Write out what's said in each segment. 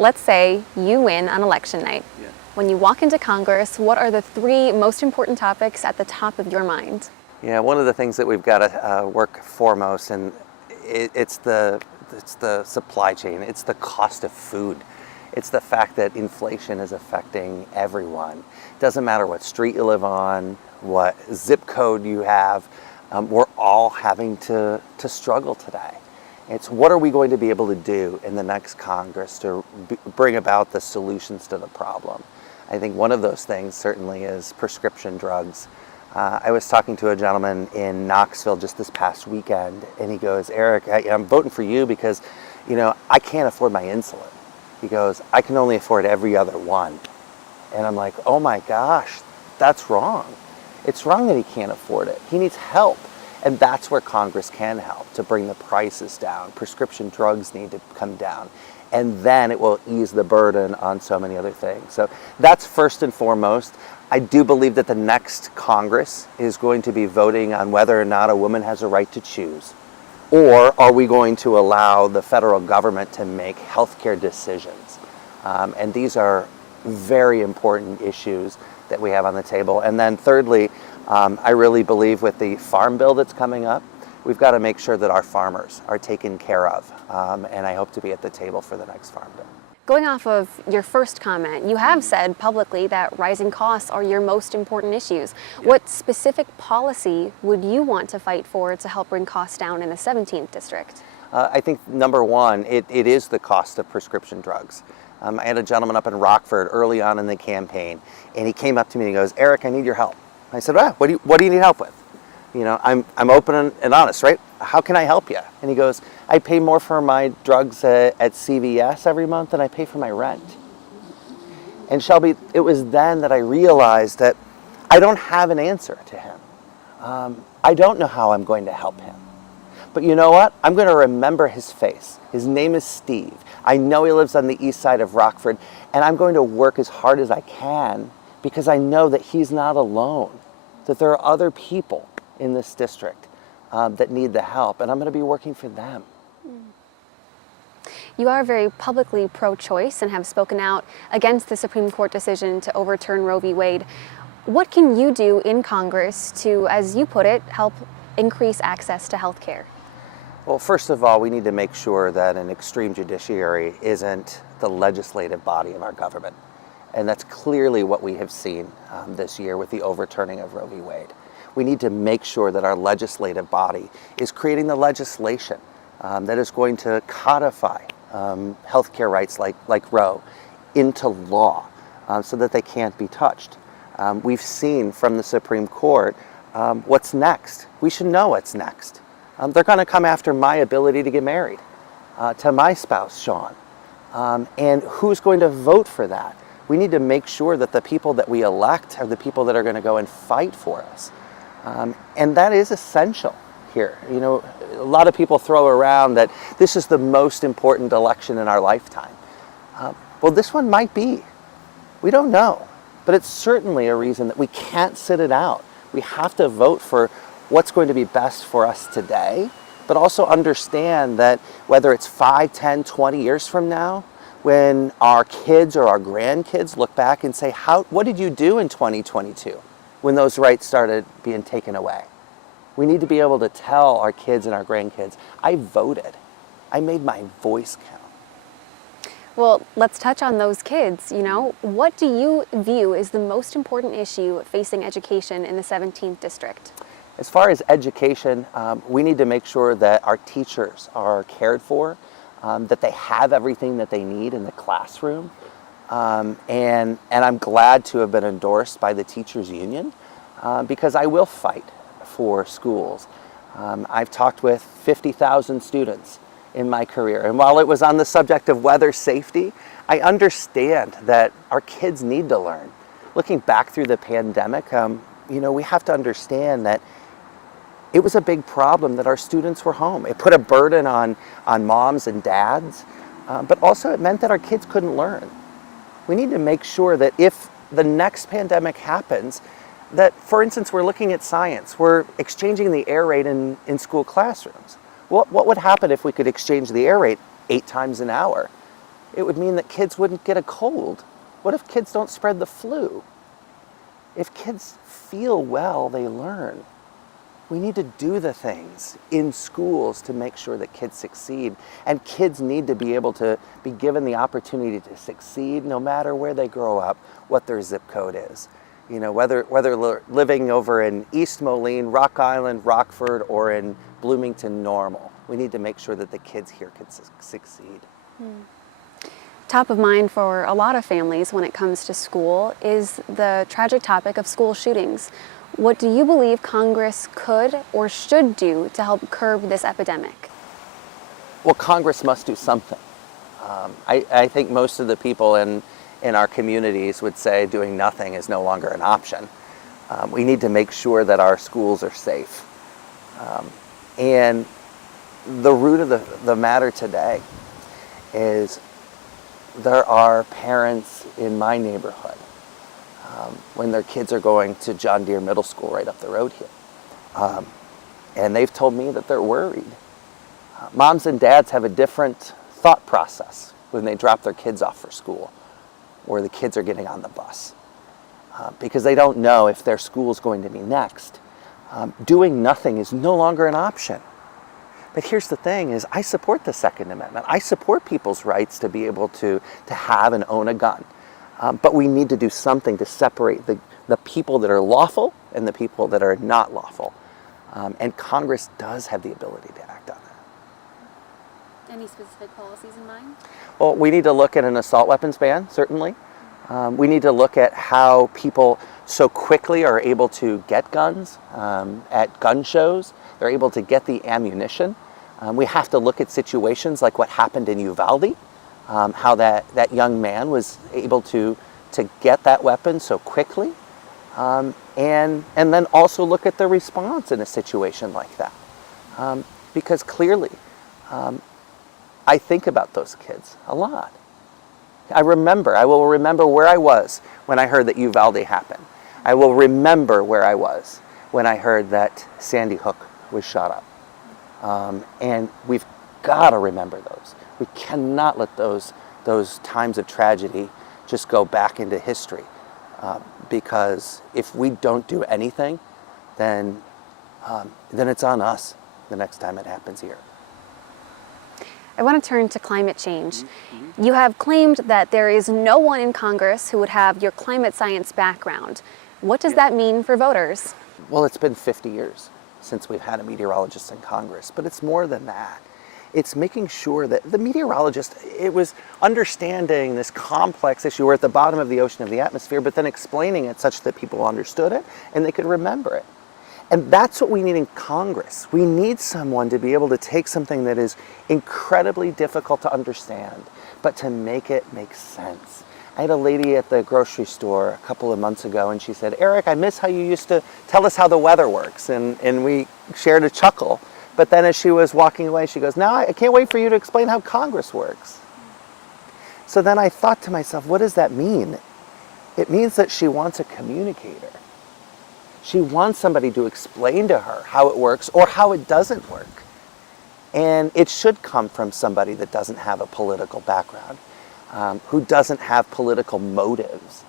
Let's say you win on election night. Yeah. When you walk into Congress, what are the 3 most important topics at the top of your mind? Yeah, one of the things that we've got to work foremost, and it's the supply chain. It's the cost of food. It's the fact that inflation is affecting everyone. It doesn't matter what street you live on, what zip code you have. We're all having to struggle today. It's what are we going to be able to do in the next Congress to bring about the solutions to the problem. I think one of those things certainly is prescription drugs. I was talking to a gentleman in Knoxville just this past weekend, and he goes, Eric, I'm voting for you because, I can't afford my insulin. He goes, I can only afford every other one. And I'm like, oh my gosh, that's wrong. It's wrong that he can't afford it. He needs help. And that's where Congress can help to bring the prices down. Prescription drugs need to come down. And then it will ease the burden on so many other things. So that's first and foremost. I do believe that the next Congress is going to be voting on whether or not a woman has a right to choose. Or are we going to allow the federal government to make healthcare decisions? And these are very important issues that we have on the table. And then thirdly, I really believe with the farm bill that's coming up, we've got to make sure that our farmers are taken care of. And I hope to be at the table for the next farm bill. Going off of your first comment, you have said publicly that rising costs are your most important issues. Yeah. What specific policy would you want to fight for to help bring costs down in the 17th district? I think number one, it is the cost of prescription drugs. I had a gentleman up in Rockford early on in the campaign, and he came up to me and he goes, Eric, I need your help. I said, what do you need help with? I'm open and honest, right? How can I help you? And he goes, I pay more for my drugs at CVS every month than I pay for my rent. And Shelby, it was then that I realized that I don't have an answer to him. I don't know how I'm going to help him. But you know what? I'm going to remember his face. His name is Steve. I know he lives on the east side of Rockford, and I'm going to work as hard as I can because I know that he's not alone, that there are other people in this district that need the help, and I'm going to be working for them. You are very publicly pro-choice and have spoken out against the Supreme Court decision to overturn Roe v. Wade. What can you do in Congress to, as you put it, help increase access to health care? Well, first of all, we need to make sure that an extreme judiciary isn't the legislative body of our government. And that's clearly what we have seen this year with the overturning of Roe v. Wade. We need to make sure that our legislative body is creating the legislation that is going to codify healthcare rights like Roe into law so that they can't be touched. We've seen from the Supreme Court what's next. We should know what's next. They're going to come after my ability to get married to my spouse, Sean. And who's going to vote for that? We need to make sure that the people that we elect are the people that are going to go and fight for us. And that is essential here. A lot of people throw around that this is the most important election in our lifetime. Well, this one might be. We don't know. But it's certainly a reason that we can't sit it out. We have to vote for what's going to be best for us today, but also understand that whether it's 5, 10, 20 years from now, when our kids or our grandkids look back and say, what did you do in 2022 when those rights started being taken away? We need to be able to tell our kids and our grandkids, I voted. I made my voice count. Well, let's touch on those kids. What do you view as the most important issue facing education in the 17th district? As far as education, we need to make sure that our teachers are cared for, that they have everything that they need in the classroom. And I'm glad to have been endorsed by the teachers union because I will fight for schools. I've talked with 50,000 students in my career. And while it was on the subject of weather safety, I understand that our kids need to learn. Looking back through the pandemic, we have to understand that it was a big problem that our students were home. It put a burden on moms and dads, but also it meant that our kids couldn't learn. We need to make sure that if the next pandemic happens, that, for instance, we're looking at science, we're exchanging the air rate in school classrooms. What would happen if we could exchange the air rate 8 times an hour? It would mean that kids wouldn't get a cold. What if kids don't spread the flu? If kids feel well, they learn. We need to do the things in schools to make sure that kids succeed. And kids need to be able to be given the opportunity to succeed no matter where they grow up, what their zip code is. You know, whether living over in East Moline, Rock Island, Rockford, or in Bloomington Normal. We need to make sure that the kids here can succeed. Top of mind for a lot of families when it comes to school is the tragic topic of school shootings. What do you believe Congress could or should do to help curb this epidemic? Well, Congress must do something. I think most of the people in our communities would say doing nothing is no longer an option. We need to make sure that our schools are safe. And the root of the matter today is there are parents in my neighborhood when their kids are going to John Deere Middle School right up the road here. And they've told me that they're worried. Moms and dads have a different thought process when they drop their kids off for school or the kids are getting on the bus because they don't know if their school is going to be next. Doing nothing is no longer an option. But here's the thing is I support the Second Amendment. I support people's rights to be able to have and own a gun. But we need to do something to separate the people that are lawful and the people that are not lawful. And Congress does have the ability to act on that. Any specific policies in mind? Well, we need to look at an assault weapons ban, certainly. We need to look at how people so quickly are able to get guns at gun shows. They're able to get the ammunition. We have to look at situations like what happened in Uvalde, how that young man was able to get that weapon so quickly, and then also look at the response in a situation like that. Because clearly, I think about those kids a lot. I will remember where I was when I heard that Uvalde happened. I will remember where I was when I heard that Sandy Hook was shot up. And we've got to remember those. We cannot let those times of tragedy just go back into history. Because if we don't do anything, then it's on us the next time it happens here. I want to turn to climate change. You have claimed that there is no one in Congress who would have your climate science background. What does that mean for voters? Well, it's been 50 years since we've had a meteorologist in Congress, but it's more than that. It's making sure that the meteorologist, it was understanding this complex issue. We're at the bottom of the ocean of the atmosphere, but then explaining it such that people understood it and they could remember it. And that's what we need in Congress. We need someone to be able to take something that is incredibly difficult to understand, but to make it make sense. I had a lady at the grocery store a couple of months ago, and she said, "Eric, I miss how you used to tell us how the weather works." And we shared a chuckle. But then as she was walking away, she goes, "Now I can't wait for you to explain how Congress works." So then I thought to myself, what does that mean? It means that she wants a communicator. She wants somebody to explain to her how it works or how it doesn't work. And it should come from somebody that doesn't have a political background, who doesn't have political motives.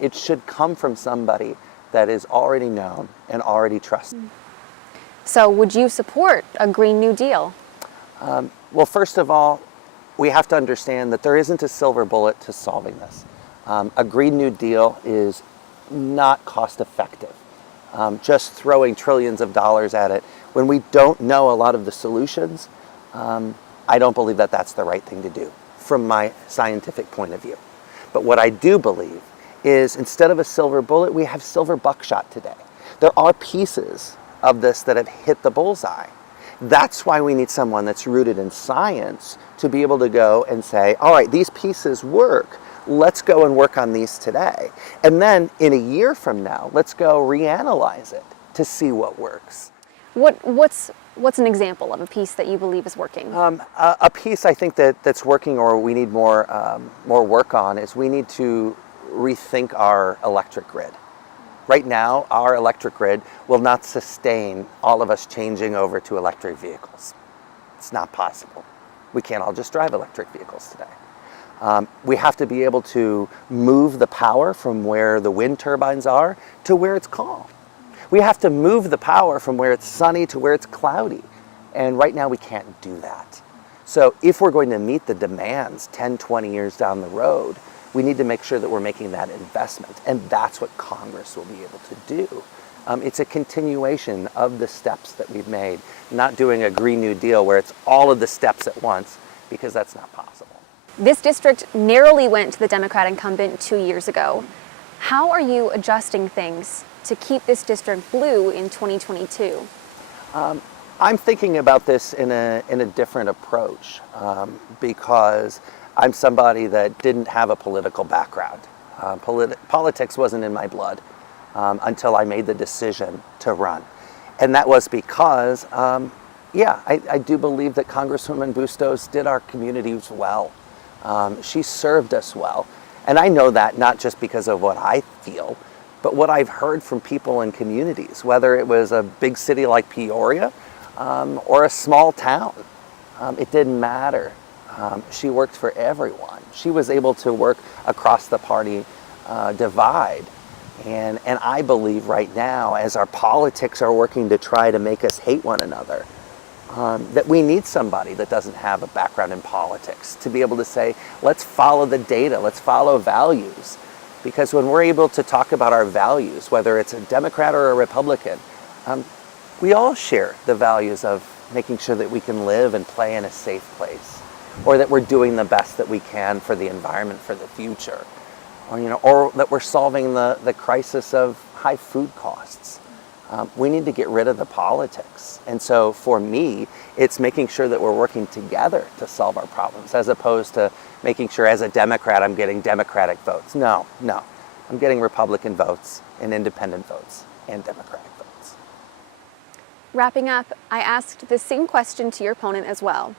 It should come from somebody that is already known and already trusted. So would you support a Green New Deal? Well, first of all, we have to understand that there isn't a silver bullet to solving this. A Green New Deal is not cost effective. Just throwing trillions of dollars at it when we don't know a lot of the solutions, I don't believe that that's the right thing to do from my scientific point of view. But what I do believe is instead of a silver bullet, we have silver buckshot today. There are pieces of this that have hit the bullseye. That's why we need someone that's rooted in science to be able to go and say, all right, these pieces work. Let's go and work on these today. And then in a year from now, let's go reanalyze it to see what works. What's an example of a piece that you believe is working? A piece I think that's working or we need more work on is we need to rethink our electric grid. Right now, our electric grid will not sustain all of us changing over to electric vehicles. It's not possible. We can't all just drive electric vehicles today. We have to be able to move the power from where the wind turbines are to where it's calm. We have to move the power from where it's sunny to where it's cloudy. And right now we can't do that. So if we're going to meet the demands 10, 20 years down the road, we need to make sure that we're making that investment. And that's what Congress will be able to do. It's a continuation of the steps that we've made, not doing a Green New Deal where it's all of the steps at once, because that's not possible. This district narrowly went to the Democrat incumbent 2 years ago. How are you adjusting things to keep this district blue in 2022? I'm thinking about this in a different approach because I'm somebody that didn't have a political background. Politics wasn't in my blood until I made the decision to run. And that was because, I do believe that Congresswoman Bustos did our communities well. She served us well. And I know that not just because of what I feel, but what I've heard from people in communities, whether it was a big city like Peoria or a small town. It didn't matter. She worked for everyone. She was able to work across the party divide. And I believe right now, as our politics are working to try to make us hate one another, that we need somebody that doesn't have a background in politics to be able to say, let's follow the data, let's follow values. Because when we're able to talk about our values, whether it's a Democrat or a Republican, we all share the values of making sure that we can live and play in a safe place, or that we're doing the best that we can for the environment for the future, or that we're solving the crisis of high food costs. We need to get rid of the politics. And so for me, it's making sure that we're working together to solve our problems, as opposed to making sure as a Democrat I'm getting Democratic votes. No. I'm getting Republican votes and independent votes and Democratic votes. Wrapping up, I asked the same question to your opponent as well.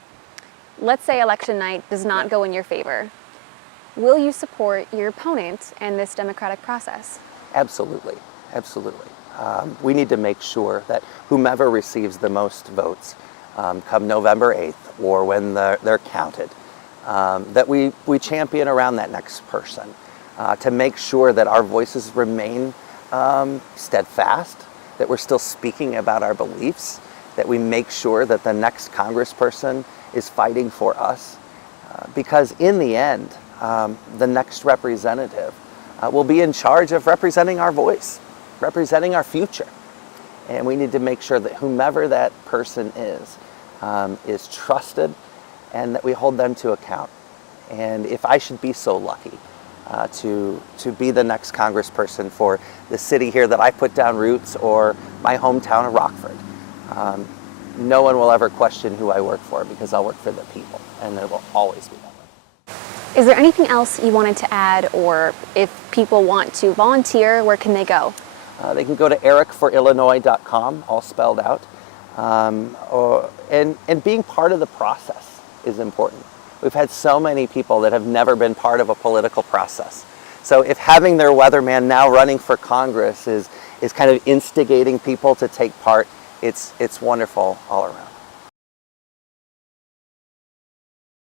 Let's say election night does not go in your favor. Will you support your opponent and this democratic process? Absolutely. We need to make sure that whomever receives the most votes come November 8th or when they're counted, that we champion around that next person to make sure that our voices remain steadfast, that we're still speaking about our beliefs, that we make sure that the next congressperson is fighting for us. Because in the end, the next representative will be in charge of representing our voice, representing our future. And we need to make sure that whomever that person is trusted and that we hold them to account. And if I should be so lucky to be the next congressperson for the city here that I put down roots or my hometown of Rockford, no one will ever question who I work for, because I'll work for the people, and it will always be that way. Is there anything else you wanted to add, or if people want to volunteer, where can they go? They can go to ericforillinois.com, all spelled out. And being part of the process is important. We've had so many people that have never been part of a political process. So if having their weatherman now running for Congress is kind of instigating people to take part, it's wonderful all around.